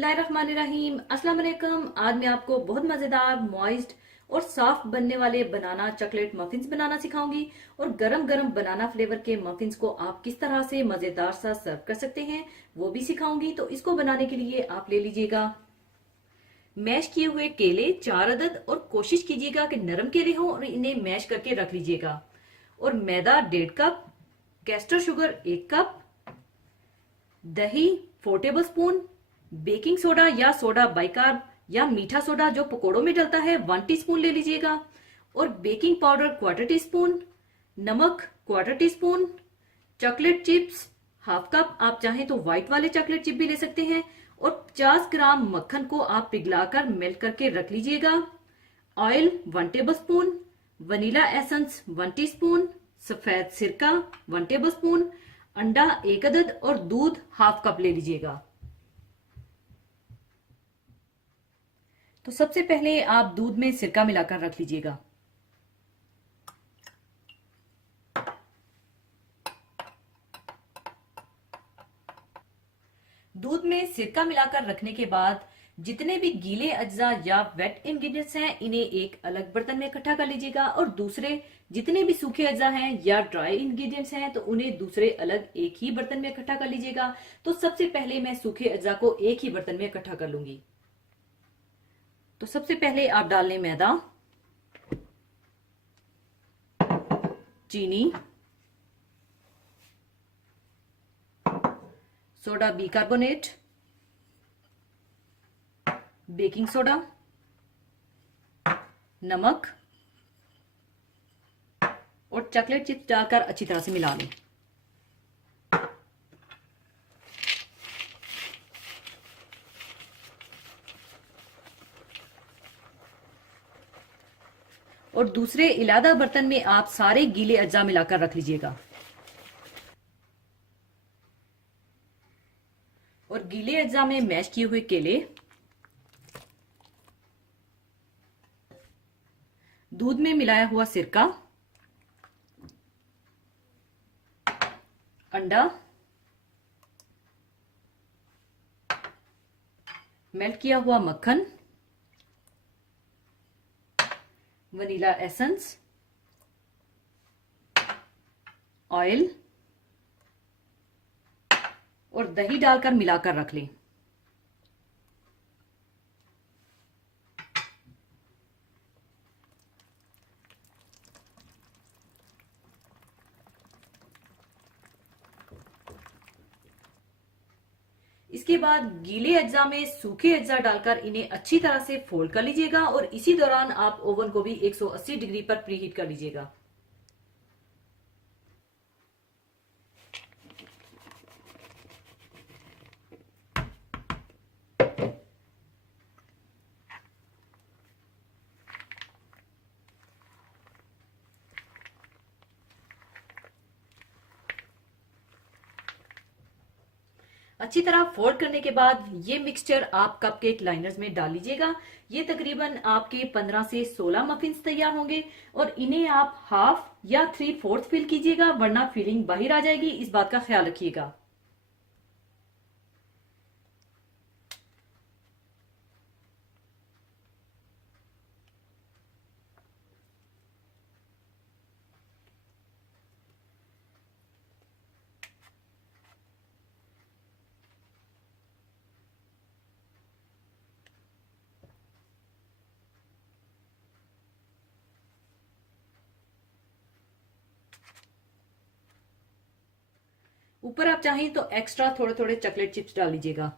बिस्मिल्लाहिर्रहमानिर्रहीम। अस्सलाम वालेकुम। आज मैं आपको बहुत मजेदार, मॉइस्ट और सॉफ्ट बनने वाले बनाना चॉकलेट मफिन्स बनाना सिखाऊंगी। और गरम गरम बनाना फ्लेवर के मफिन्स को आप किस तरह से मजेदार सा सर्व कर सकते हैं वो भी सिखाऊंगी। तो इसको बनाने के लिए आप ले लीजिएगा मैश किए हुए केले 4 अदद, और कोशिश कीजिएगा कि नरम केले हों और इन्हें मैश करके रख लीजिएगा। और मैदा 1.5 कप, कैस्टर शुगर 1 कप, दही 4 टेबल स्पून, बेकिंग सोडा या सोडा बाइकार्ब या मीठा सोडा जो पकोड़ों में डलता है 1 टीस्पून ले लीजिएगा, और बेकिंग पाउडर 1/4 टीस्पून, नमक 1/4 टीस्पून, चॉकलेट चिप्स 1/2 कप, आप चाहें तो व्हाइट वाले चॉकलेट चिप भी ले सकते हैं, और 50 ग्राम मक्खन को आप पिघलाकर मेल्ट करके रख लीजिएगा। Oil 1 table spoon, vanilla essence 1 teaspoon, सफेद सिरका 1 टेबल स्पून, अंडा 1 अदद और दूध 1/2 कप ले लीजिएगा। तो सबसे पहले आप दूध में सिरका मिलाकर रख लीजिएगा। दूध में सिरका मिलाकर रखने के बाद जितने भी गीले अज्जा या वेट इंग्रेडिएंट्स हैं इन्हें एक अलग बर्तन में इकट्ठा कर लीजिएगा, और दूसरे जितने भी सूखे अज्जा हैं या ड्राई इंग्रेडिएंट्स हैं तो उन्हें दूसरे अलग एक ही बर्तन में इकट्ठा कर लीजिएगा। तो सबसे पहले मैं सूखे अज्जा को एक ही बर्तन में इकट्ठा कर लूंगी। तो सबसे पहले आप डाल लें मैदा, चीनी, सोडा बिकार्बोनेट, बेकिंग सोडा, नमक और चॉकलेट चिप्स डालकर अच्छी तरह से मिला लें। और दूसरे इलादा बर्तन में आप सारे गीले अज्जा मिलाकर रख लीजिएगा। और गीले अज्जा में मैश किए हुए केले, दूध में मिलाया हुआ सिरका, अंडा, मेल्ट किया हुआ मक्खन, वनीला एसेंस, ऑयल और दही डालकर मिलाकर रख लें। इसके बाद गीले अज्जा में सूखे अज्जा डालकर इन्हें अच्छी तरह से फोल्ड कर लीजिएगा, और इसी दौरान आप ओवन को भी 180 डिग्री पर प्रीहीट कर लीजिएगा। अच्छी तरह फोल्ड करने के बाद ये मिक्सचर आप कपकेक लाइनर्स में डाल लीजिएगा। ये तकरीबन आपके 15 से 16 मफिन्स तैयार होंगे, और इन्हें आप हाफ या 3/4 फिल कीजिएगा, वरना फिलिंग बाहर आ जाएगी, इस बात का ख्याल रखिएगा। ऊपर आप चाहें तो एक्स्ट्रा थोड़े थोड़े चॉकलेट चिप्स डाल लीजिएगा।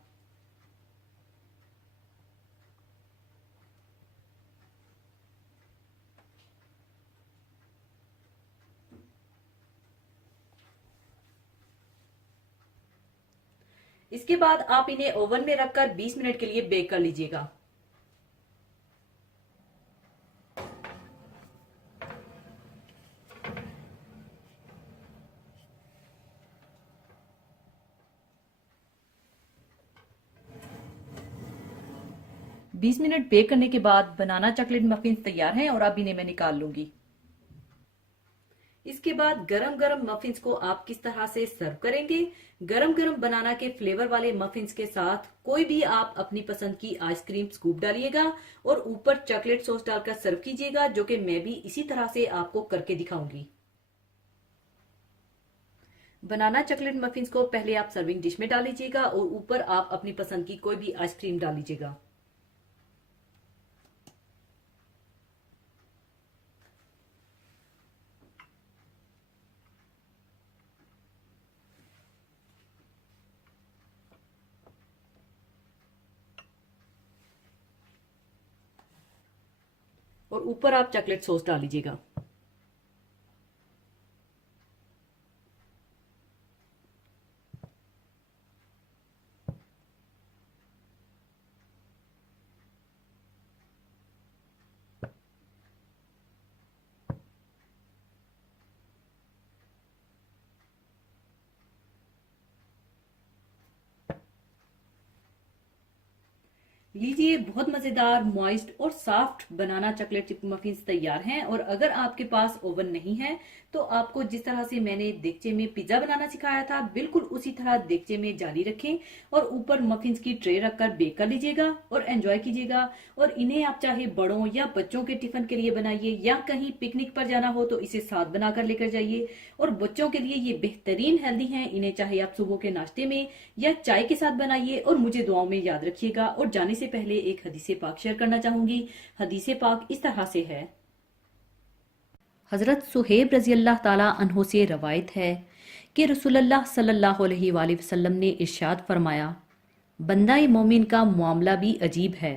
इसके बाद आप इन्हें ओवन में रखकर 20 मिनट के लिए बेक कर लीजिएगा। बीस मिनट बेक करने के बाद बनाना चॉकलेट मफिन तैयार हैं, और अब इन्हें मैं निकाल लूंगी। इसके बाद गरम गरम मफिन्स को आप किस तरह से सर्व करेंगे। गरम गरम बनाना के फ्लेवर वाले मफिन्स के साथ कोई भी आप अपनी पसंद की आइसक्रीम स्कूप डालिएगा और ऊपर चॉकलेट सॉस डालकर सर्व कीजिएगा, जो कि मैं भी इसी तरह से आपको करके दिखाऊंगी। बनाना चॉकलेट मफिन्स को पहले आप सर्विंग डिश में डाल लीजिएगा और ऊपर आप अपनी पसंद की कोई भी आइसक्रीम डाल लीजिएगा। और ऊपर आप चॉकलेट सॉस डाल लीजिएगा। लीजिए, बहुत मजेदार मॉइस्ट और सॉफ्ट बनाना चॉकलेट चिप मफिन्स तैयार हैं। और अगर आपके पास ओवन नहीं है तो आपको जिस तरह से मैंने देगचे में पिज्जा बनाना सिखाया था, बिल्कुल उसी तरह देगचे में जाली रखें और ऊपर मफिन्स की ट्रे रखकर बेक कर लीजिएगा और एंजॉय कीजिएगा। और इन्हें आप चाहे बड़ों या बच्चों के टिफिन के लिए बनाइए या कहीं पिकनिक पर जाना हो तो इसे साथ बनाकर लेकर जाइए। और बच्चों के लिए ये बेहतरीन हेल्दी हैं। इन्हें चाहे आप सुबह के नाश्ते में या चाय के साथ बनाइए और मुझे दुआओं में याद रखिएगा। और जाने से पहले एक हदीसे पाक शेयर करना चाहूंगी। हदीसे पाक इस तरह से है। हजरत सुहेब रजी अल्लाह ताला अन्हो से रवायत है कि रसूलुल्लाह सल्लल्लाहु अलैहि वसल्लम ने इरशाद फरमाया, बंदा मोमिन का मामला भी अजीब है।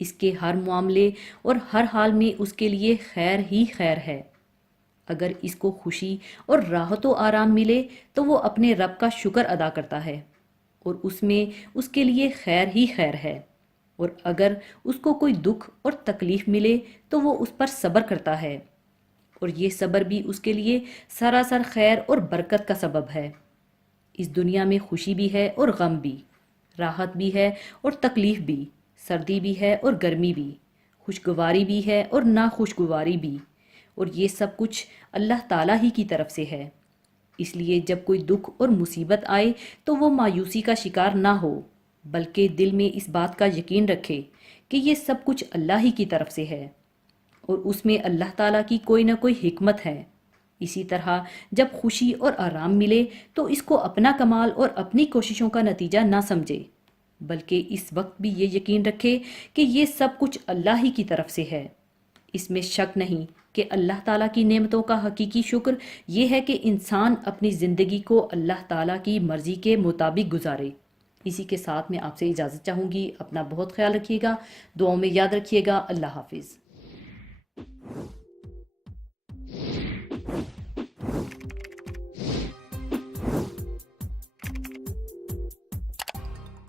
इसके हर मामले और हर हाल में उसके लिए खैर ही खैर है। अगर इसको खुशी और राहत व आराम मिले तो वो अपने रब का शुक्र अदा करता है और उसमें उसके लिए खैर ही खैर है। और अगर उसको कोई दुख और तकलीफ मिले तो वो उस पर सब्र करता है और ये सब्र भी उसके लिए सरासर खैर और बरकत का सबब है। इस दुनिया में खुशी भी है और गम भी, राहत भी है और तकलीफ भी, सर्दी भी है और गर्मी भी, खुशगवारी भी है और नाखुशगवारी भी। और ये सब कुछ अल्लाह ताला ही की तरफ से है। इसलिए जब कोई दुख और मुसीबत आए तो वो मायूसी का शिकार ना हो, बल्कि दिल में इस बात का यकीन रखे कि ये सब कुछ अल्लाह ही की तरफ से है और उसमें अल्लाह ताला की कोई ना कोई हिकमत है। इसी तरह जब खुशी और आराम मिले तो इसको अपना कमाल और अपनी कोशिशों का नतीजा ना समझे, बल्कि इस वक्त भी ये यकीन रखे कि ये सब कुछ अल्लाह ही की तरफ से है। इसमें शक नहीं कि अल्लाह ताला की नेमतों का हकीकी शुक्र ये है कि इंसान अपनी ज़िंदगी को अल्लाह ताला की मर्ज़ी के मुताबिक गुजारे। इसी के साथ मैं आपसे इजाज़त चाहूँगी। अपना बहुत ख्याल रखिएगा, दुआओं में याद रखिएगा। अल्लाह हाफिज़।